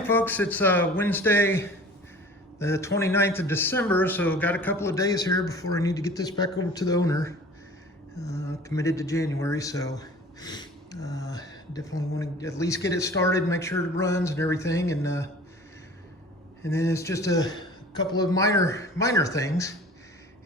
right, folks, it's Wednesday, the 29th of December, so got a couple of days here before I need to get this back over to the owner. Committed to January, so definitely want to at least get it started, make sure it runs and everything, and then it's just a couple of minor things,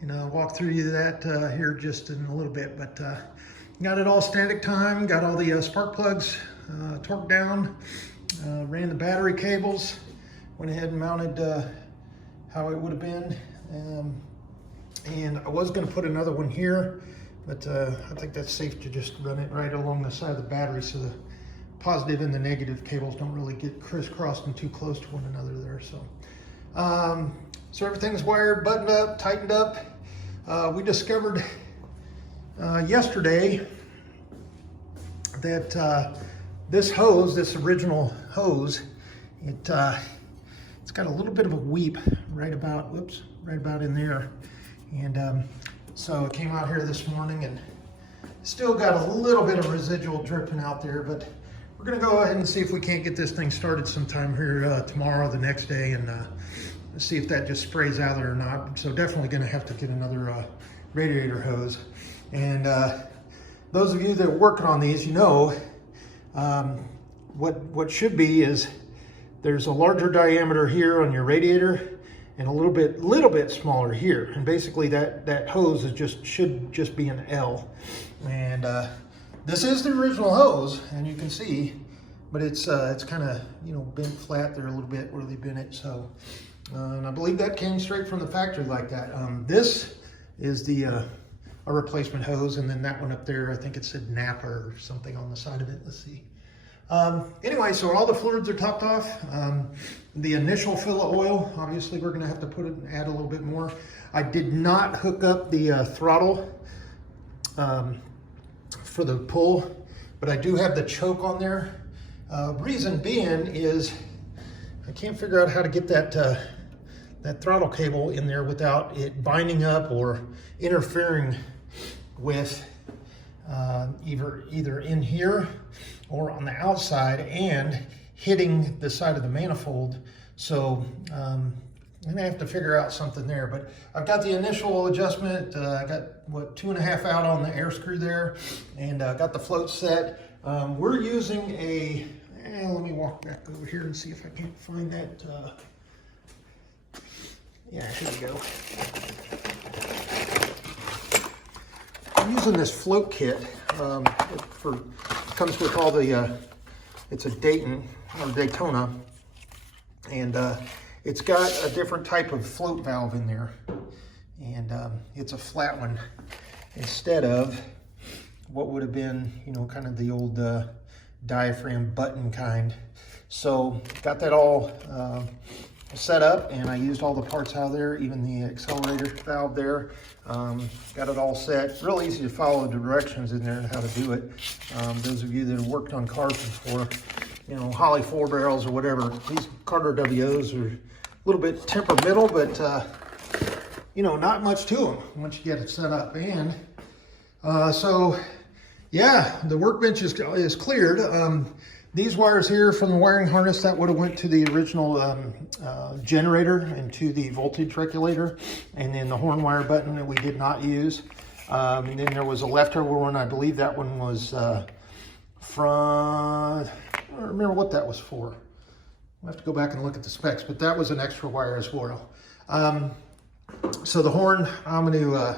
and I'll walk through you that here just in a little bit. But got it all static time, got all the spark plugs torqued down, ran the battery cables, went ahead and mounted how it would have been, and I was going to put another one here, but I think that's safe to just run it right along the side of the battery so the positive and the negative cables don't really get crisscrossed and too close to one another there. So everything's wired, buttoned up, tightened up. We discovered yesterday that this hose, this original hose, it's got a little bit of a weep right about in there. And so it came out here this morning and still got a little bit of residual dripping out there, but we're gonna go ahead and see if we can't get this thing started sometime here tomorrow, the next day, and see if that just sprays out there or not. So definitely gonna have to get another radiator hose. And those of you that are working on these, you know, what should be is there's a larger diameter here on your radiator and a little bit smaller here, and basically that hose should just be an L. And this is the original hose, and you can see, but it's kind of, you know, bent flat there a little bit where they bent it. So and I believe that came straight from the factory like that. This is the a replacement hose, and then that one up there, I think it said Napa or something on the side of it. Let's see. Anyway, so all the fluids are topped off. The initial fill of oil, obviously we're gonna have to add a little bit more. I did not hook up the throttle for the pull, but I do have the choke on there. Reason being is I can't figure out how to get that throttle cable in there without it binding up or interfering with either in here or on the outside and hitting the side of the manifold. So I'm gonna have to figure out something there, but I've got the initial adjustment. I got, what, 2.5 out on the air screw there, and got the float set. We're using a, let me walk back over here and see if I can't find that. Yeah, here we go. I'm using this float kit. It comes with all the, it's a Daytona, and it's got a different type of float valve in there, and it's a flat one instead of what would have been, you know, kind of the old diaphragm button kind. So got that all set up, and I used all the parts out of there, even the accelerator valve there. Got it all set. Real easy to follow the directions in there and how to do it. Those of you that have worked on cars before, you know, Holley 4 barrels or whatever, these Carter WOs are a little bit temperamental, but you know, not much to them once you get it set up. And so yeah, the workbench is cleared. These wires here from the wiring harness, that would have went to the original generator and to the voltage regulator, and then the horn wire button that we did not use. And then there was a leftover one. I believe that one was from, I don't remember what that was for. We'll have to go back and look at the specs, but that was an extra wire as well. So the horn, I'm going to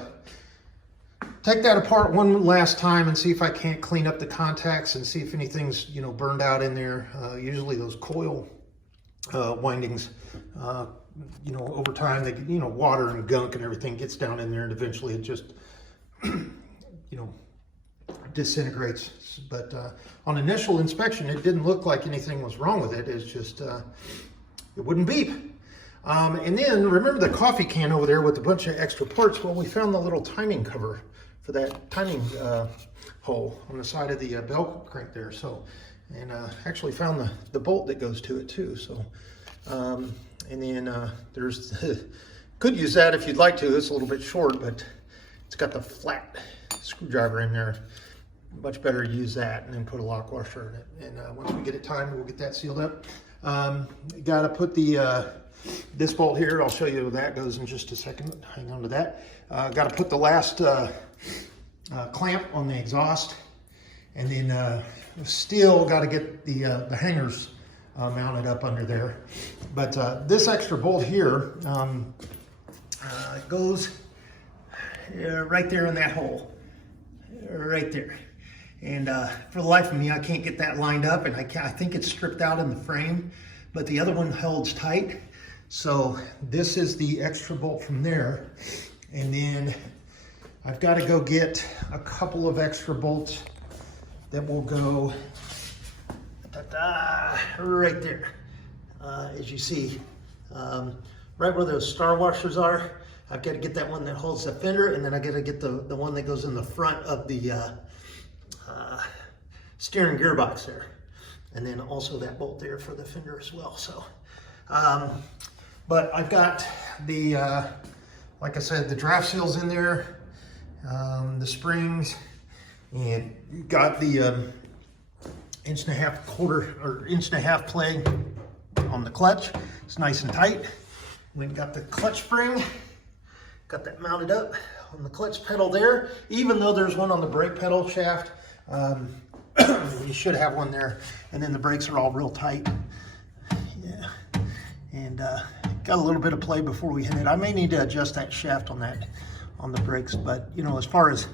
take that apart one last time and see if I can't clean up the contacts and see if anything's, you know, burned out in there. Usually those coil windings, you know, over time, they, you know, water and gunk and everything gets down in there, and eventually it just, you know, disintegrates. But on initial inspection, it didn't look like anything was wrong with it. It's just, it wouldn't beep. And then remember the coffee can over there with a bunch of extra parts? Well, we found the little timing cover for that timing hole on the side of the bell crank there. So, and actually found the bolt that goes to it too. So, and then there's, could use that if you'd like to. It's a little bit short, but it's got the flat screwdriver in there. Much better to use that and then put a lock washer in it. And once we get it timed, we'll get that sealed up. Got to put the this bolt here. I'll show you where that goes in just a second. Hang on to that. Got to put the last clamp on the exhaust, and then still got to get the hangers mounted up under there. But this extra bolt here goes right there in that hole, right there. And for the life of me, I can't get that lined up, and I think it's stripped out in the frame, but the other one holds tight. So this is the extra bolt from there. And then I've got to go get a couple of extra bolts that will go right there. As you see, right where those star washers are, I've got to get that one that holds the fender, and then I got to get the one that goes in the front of the steering gearbox there, and then also that bolt there for the fender as well. So, but I've got the, like I said, the draft seals in there, the springs, and got the inch and a half play on the clutch. It's nice and tight. We've got the clutch spring, got that mounted up on the clutch pedal there. Even though there's one on the brake pedal shaft, you should have one there. And then the brakes are all real tight. Yeah, and got a little bit of play before we hit it. I may need to adjust that shaft on the brakes, but you know, as far as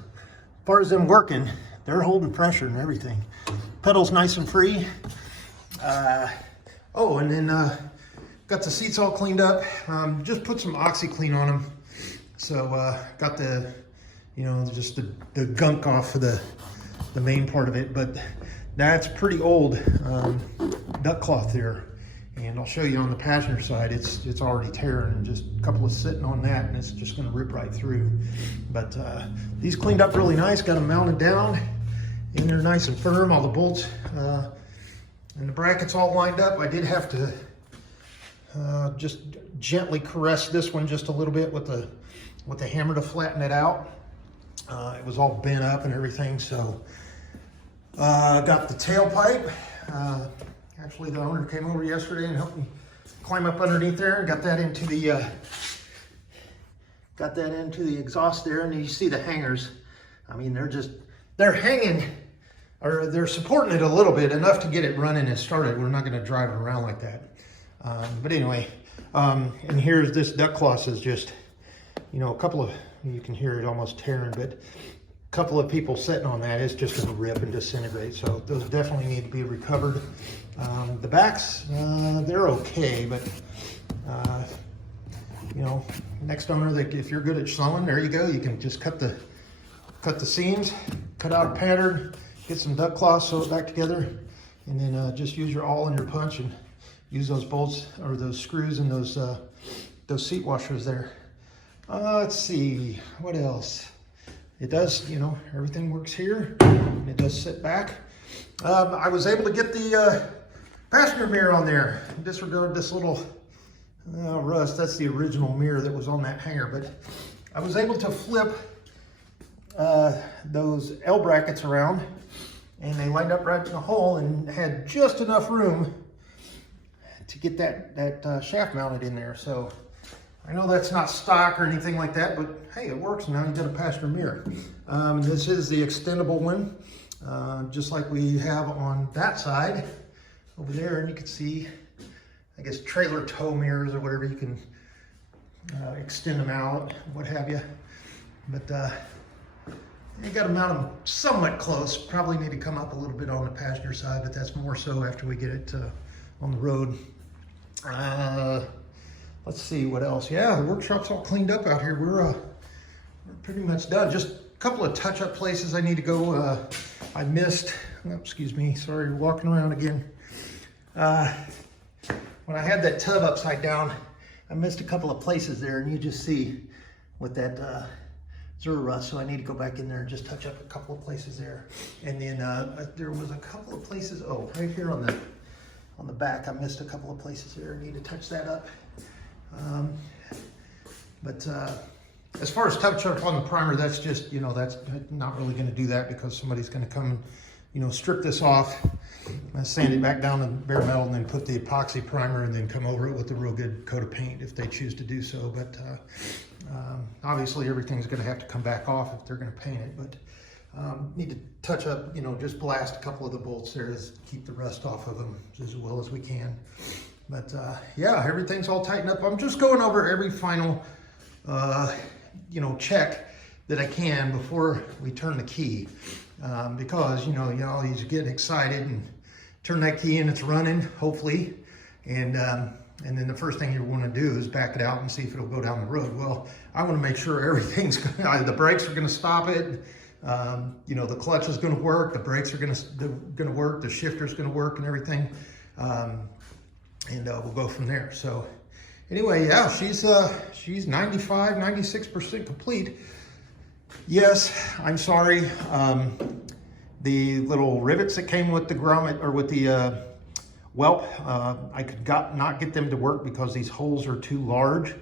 them working, they're holding pressure and everything. Pedal's nice and free. Oh, and then got the seats all cleaned up. Just put some OxyClean on them. So got the, you know, just the gunk off of the main part of it. But that's pretty old duct cloth there. And I'll show you on the passenger side, it's already tearing, and just a couple of sitting on that, and it's just gonna rip right through. But these cleaned up really nice, got them mounted down, and they're nice and firm, all the bolts. And the brackets all lined up. I did have to just gently caress this one just a little bit with the hammer to flatten it out. It was all bent up and everything, so got the tailpipe. Actually, the owner came over yesterday and helped me climb up underneath there and got that into the exhaust there. And you see the hangers. I mean, they're hanging, or they're supporting it a little bit, enough to get it running and started. We're not going to drive it around like that. But anyway, and here's this duct cloth is just, you know, you can hear it almost tearing, but a couple of people sitting on that, it's just going to rip and disintegrate. So those definitely need to be recovered. The backs, they're okay, but you know, next owner, if you're good at sewing, there you go. You can just cut the seams, cut out a pattern, get some duct cloth, sew it back together, and then just use your awl and your punch and use those bolts or those screws and those seat washers there. Let's see, what else? It does, you know, everything works here, and it does sit back. I was able to get the passenger mirror on there. Disregard this little rust. That's the original mirror that was on that hanger, but I was able to flip those L brackets around, and they lined up right in the hole and had just enough room to get that shaft mounted in there. So I know that's not stock or anything like that, but hey, it works. Now you've got a passenger mirror. This is the extendable one, just like we have on that side over there. And you can see, I guess, trailer tow mirrors or whatever. You can extend them out, what have you. But you got to mount them somewhat close. Probably need to come up a little bit on the passenger side, but that's more so after we get it on the road. Let's see what else. Yeah, the workshop's all cleaned up out here. We're pretty much done. Just a couple of touch-up places I need to go. I missed, excuse me, sorry, walking around again. When I had that tub upside down, I missed a couple of places there, and you just see with that zero rust, so I need to go back in there and just touch up a couple of places there. And then there was a couple of places, right here on the back, I missed a couple of places there. I need to touch that up. But as far as touch up on the primer, that's just, you know, that's not really going to do that, because somebody's going to come strip this off, sand it back down to bare metal, and then put the epoxy primer, and then come over it with a real good coat of paint if they choose to do so. But obviously everything's going to have to come back off if they're going to paint it. But need to touch up, just blast a couple of the bolts there to keep the rust off of them as well as we can. But yeah, everything's all tightened up. I'm just going over every final, check that I can before we turn the key. Because, he's getting excited and turn that key in, it's running, hopefully. And then the first thing you want to do is back it out and see if it'll go down the road. Well, I want to make sure everything's the brakes are going to stop it. The clutch is going to work, the brakes are going to work, the shifter's going to work and everything. And we'll go from there. So anyway, yeah, she's 95, 96% complete. Yes, I'm sorry. The little rivets that came with the grommet or with the whelp, I could not get them to work because these holes are too large,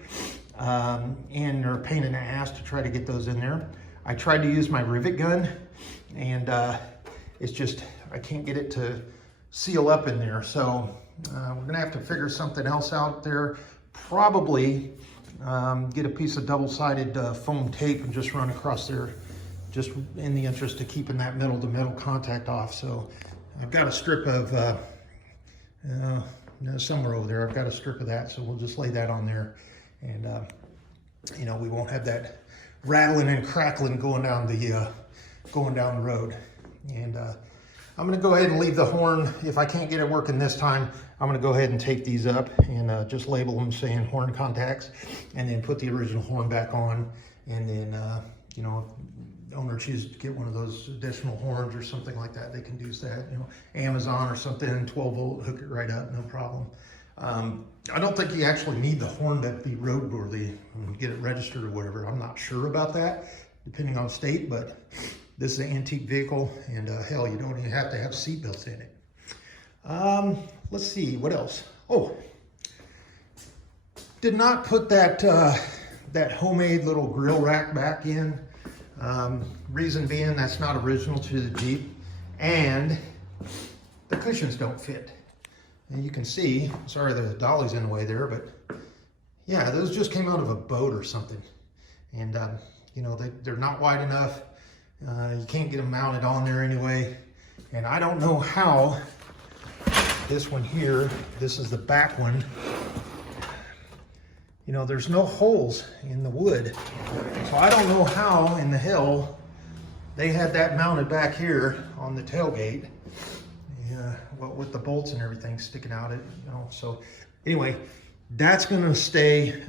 and they're a pain in the ass to try to get those in there. I tried to use my rivet gun, and it's just, I can't get it to seal up in there. So we're gonna have to figure something else out there. Probably get a piece of double-sided foam tape and just run across there, just in the interest of keeping that metal-to-metal contact off. So I've got a strip of, somewhere over there, I've got a strip of that, so we'll just lay that on there. And, we won't have that rattling and crackling going down the road. And I'm gonna go ahead and leave the horn. If I can't get it working this time, I'm gonna go ahead and tape these up and just label them saying horn contacts, and then put the original horn back on. And then, if the owner chooses to get one of those additional horns or something like that, they can use that, Amazon or something, 12 volt, hook it right up, no problem. I don't think you actually need the horn to be roadworthy and get it registered or whatever. I'm not sure about that, depending on state, but this is an antique vehicle, and hell, you don't even have to have seatbelts in it. Let's see, what else? Oh, did not put that that homemade little grill rack back in. Reason being, that's not original to the Jeep, and the cushions don't fit. And you can see, sorry the dolly's in the way there, but yeah, those just came out of a boat or something. And they're not wide enough. You can't get them mounted on there anyway. And I don't know how this one here, this is the back one, there's no holes in the wood. So I don't know how in the hell they had that mounted back here on the tailgate, with the bolts and everything sticking out. So anyway, that's gonna stay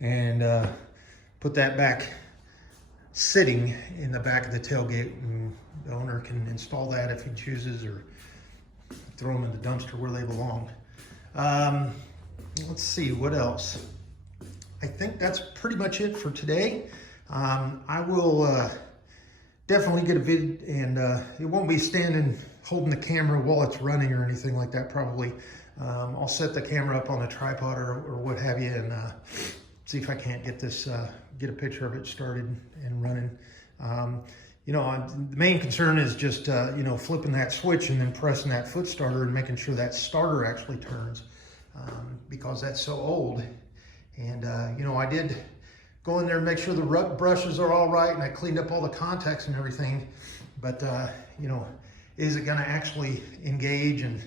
and put that back sitting in the back of the tailgate, and the owner can install that if he chooses, or throw them in the dumpster where they belong. Let's see, what else? I think that's pretty much it for today. I will definitely get a vid, and it won't be standing holding the camera while it's running or anything like that, probably. I'll set the camera up on a tripod or what have you, and see if I can't get this, get a picture of it started and running. The main concern is just, flipping that switch and then pressing that foot starter and making sure that starter actually turns, because that's so old. And, I did go in there and make sure the brushes are all right, and I cleaned up all the contacts and everything. But, is it going to actually engage and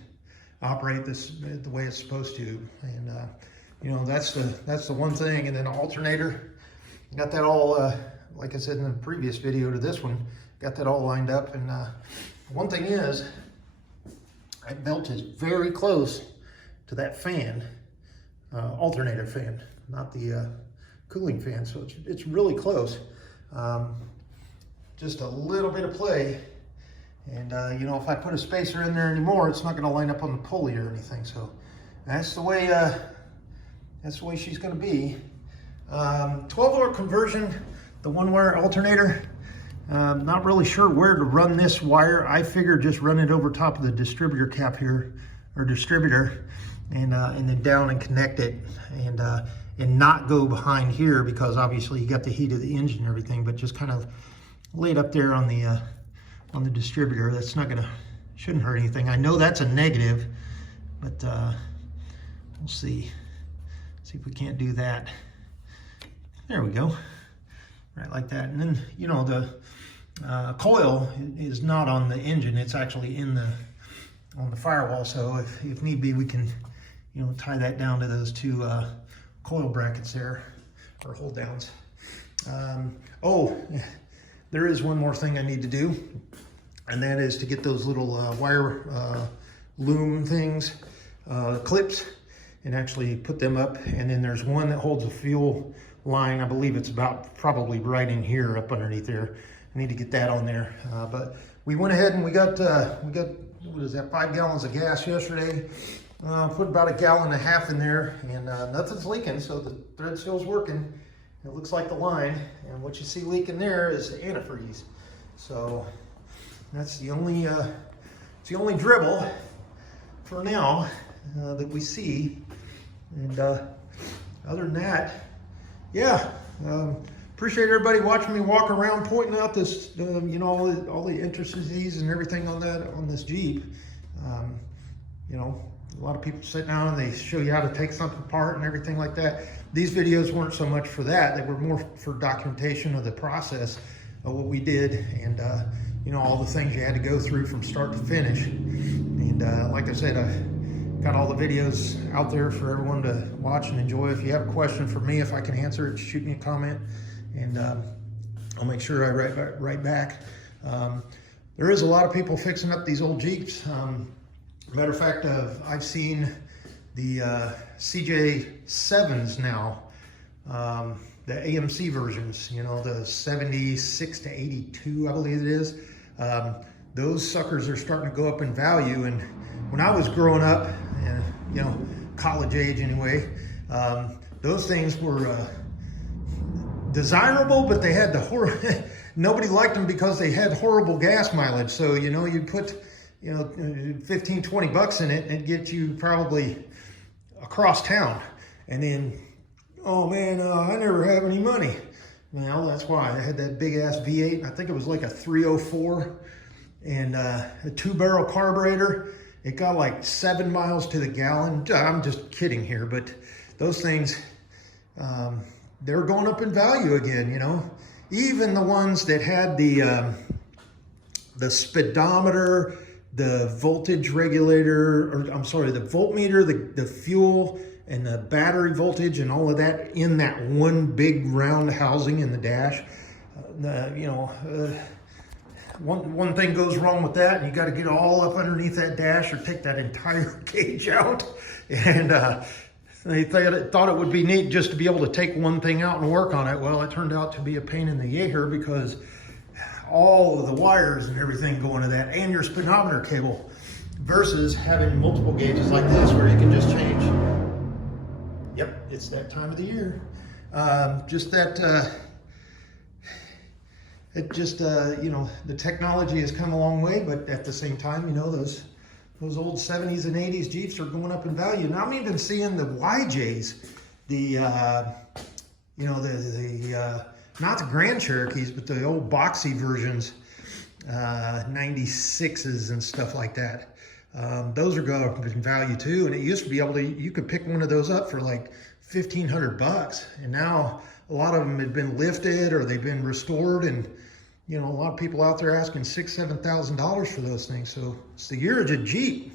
operate the way it's supposed to? And, that's the one thing. And then alternator, got that all, like I said in the previous video to this one, got that all lined up. And one thing is, that belt is very close to that fan, alternator fan, not the cooling fan. So it's really close. Just a little bit of play. And if I put a spacer in there anymore, it's not going to line up on the pulley or anything. So that's the way she's going to be. 12-volt conversion, the one-wire alternator. Not really sure where to run this wire. I figured just run it over top of the distributor cap here, or distributor, and then down and connect it, and not go behind here, because obviously you got the heat of the engine and everything, but just kind of lay it up there on the on the distributor. That's not gonna, shouldn't hurt anything. I know that's a negative, but we'll see if we can't do that. There we go, right like that. And then, you know, the coil is not on the engine, it's actually on the firewall. So if need be, we can, you know, tie that down to those two coil brackets there, or hold downs. Oh, there is one more thing I need to do, and that is to get those little wire loom things, clips, and actually put them up. And then there's one that holds a fuel line. I believe it's about probably right in here, up underneath there. I need to get that on there. But we went ahead and we got what is that, 5 gallons of gas yesterday. Put about 1.5 gallons in there, and nothing's leaking, so the thread seal's working. It looks like the line, and what you see leaking there is antifreeze. So that's the only dribble for now that we see. And other than that, yeah, appreciate everybody watching me walk around, pointing out this, you know, all the intricacies and everything on this Jeep. You know, a lot of people sit down and they show you how to take something apart and everything like that. These videos weren't so much for that. They were more for documentation of the process of what we did, and you know, all the things you had to go through from start to finish. And like I said, I got all the videos out there for everyone to watch and enjoy. If you have a question for me, if I can answer it, shoot me a comment, and I'll make sure I write back. There is a lot of people fixing up these old Jeeps. Matter of fact, I've seen the CJ7s now, the AMC versions, you know, the 76 to 82, I believe it is. Those suckers are starting to go up in value. And when I was growing up, you know, college age anyway, those things were desirable, but they had the nobody liked them because they had horrible gas mileage. So, you know, you put, you know, 15, 20 bucks in it and it'd get you probably across town. And then, oh man, I never have any money. Well, that's why I had that big ass V8. I think it was like a 304 and a 2-barrel carburetor. It got like 7 miles to the gallon. I'm just kidding here, but those things, they're going up in value again, you know. Even the ones that had the speedometer, the voltage regulator, or I'm sorry, the voltmeter, the fuel, and the battery voltage, and all of that in that one big round housing in the dash. You know, one thing goes wrong with that, and you got to get all up underneath that dash or take that entire cage out. And they thought it would be neat just to be able to take one thing out and work on it. Well, it turned out to be a pain in the yaher, because all of the wires and everything go into that, and your speedometer cable, versus having multiple gauges like this where you can just change. Yep, it's that time of the year. Just that, you know, the technology has come a long way, but at the same time, you know, those old 70s and 80s Jeeps are going up in value. Now I'm even seeing the YJs, you know, not the Grand Cherokees, but the old boxy versions, 96s and stuff like that. Those are going up in value too. And it used to be you could pick one of those up for like 1,500 bucks. And now a lot of them have been lifted or they've been restored. And, you know, a lot of people out there asking $6,000, $7,000 for those things. So it's the year of a Jeep.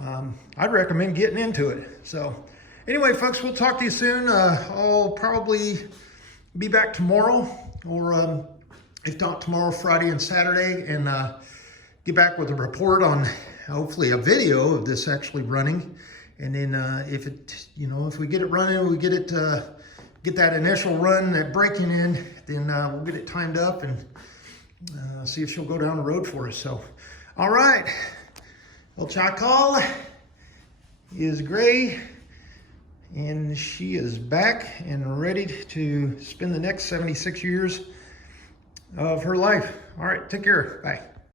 I'd recommend getting into it. So anyway, folks, we'll talk to you soon. I'll probably be back tomorrow, or if not tomorrow, Friday and Saturday, and get back with a report on, hopefully, a video of this actually running. And then if we get it running, we get that initial run, that braking in, then we'll get it timed up and see if she'll go down the road for us. So, all right, El Chacal is gray, and she is back and ready to spend the next 76 years of her life. All right, take care. Bye.